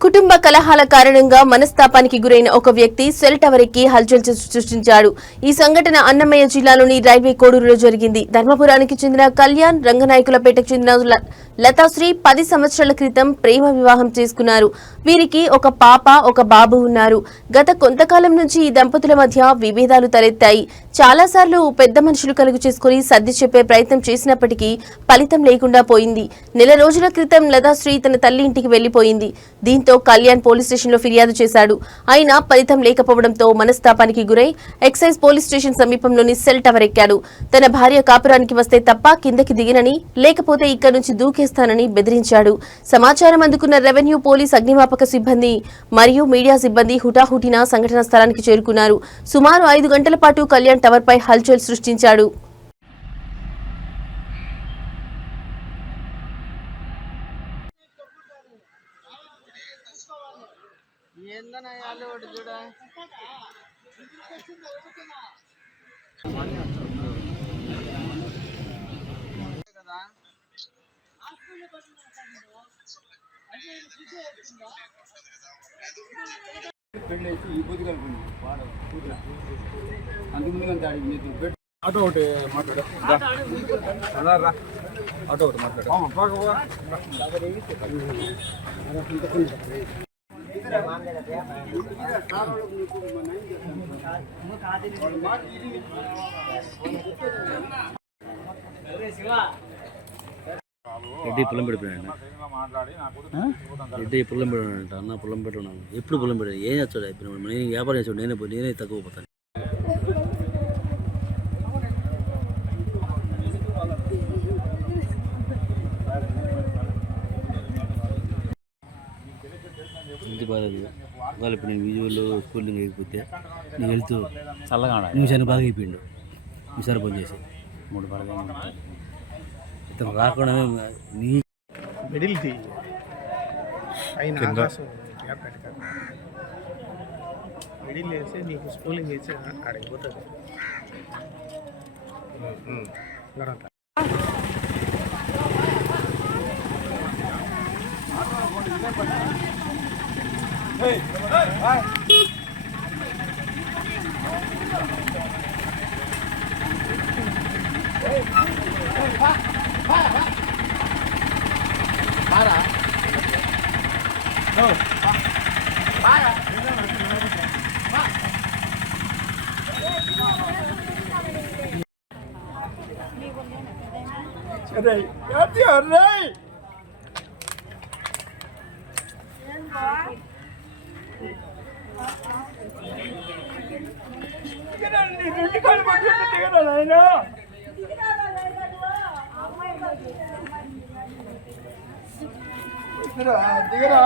కుటుంబ కలహాల కారణంగా మనస్తాపానికి గురైన ఒక వ్యక్తి సెల్ టవర్ ఎక్కి హల్చల్ సృష్టించాడు. ఈ సంఘటన అన్నమయ్య జిల్లాలోని రైల్వే కోడూరులో జరిగింది. ధర్మపురానికి చెందిన కళ్యాణ్ రంగనాయకులపేటకు చెందిన లతాశ్రీ పది సంవత్సరాల క్రితం ప్రేమ వివాహం చేసుకున్నారు. వీరికి ఒక పాప ఒక బాబు ఉన్నారు. గత కొంతకాలం నుంచి ఈ దంపతుల మధ్య విభేదాలు తలెత్తాయి. చాలాసార్లు పెద్ద మనుషులు కలుగు చేసుకుని సర్ది చెప్పే ప్రయత్నం చేసినప్పటికీ ఫలితం లేకుండా పోయింది. నెల రోజుల క్రితం లతాశ్రీ తన తల్లి ఇంటికి వెళ్ళిపోయింది దీంతో కళ్యాణ్ పోలీస్ స్టేషన్లో ఫిర్యాదు చేశాడు. అయినా ఫలితం లేకపోవడంతో మనస్తాపానికి గురై ఎక్సైజ్ పోలీస్ స్టేషన్ సమీపంలోని సెల్ టవర్ ఎక్కాడు. తన భార్య కాపురానికి వస్తే తప్ప కిందకి దిగినని లేకపోతే ఇక్కడి నుంచి దూకేస్తానని బెదిరించాడు. సమాచారం అందుకున్న రెవెన్యూ పోలీస్ అగ్నిమాపక సిబ్బంది మరియు మీడియా సిబ్బంది హుటాహుటిన సంఘటన స్థలానికి చేరుకున్నారు. సుమారు ఐదు గంటల పాటు కళ్యాణ్ టవర్ పై హల్చల్ సృష్టించాడు. ఏందన్నా వాళ్ళు ఒకటి చూడ. కదా పెళ్ళేసి ఈ బుద్ధి కలుపుంది అందుకు అంత అడిగి ఆటో ఒకటి మాట్లాడు. రా ఆటో ఒకటి మాట్లాడు எப்படி புலம்பெடுப்பேன் எப்படி புலம்பெடுவேன் அண்ணா புலம்பெடுவேன் எப்படி புலம்பெடுவேன் ஏன் சொல்ல இப்போ நம்ம வியாபாரம் சொல்லி நேனே போய் நேனே தக்குவ பார்த்தேன் అది. ఒకవేళ ఇప్పుడు నేను విజువల్ స్కూలింగ్ అయిపోతే నేను వెళ్తూ చల్లగా నిమిషాన్ని బాగా అయిపోయిండు. నిమిషాలు పని చేసి. మూడు బాగా ఇతను రాకుండా నీ మిడిల్ ది పైన ఆకాశం గ్యాప్ పెడతారు మిడిల్ వేస్తే నీకు స్కూలింగ్ వేస్తే అక్కడికి పోతుంది తర్వాత దిగరా.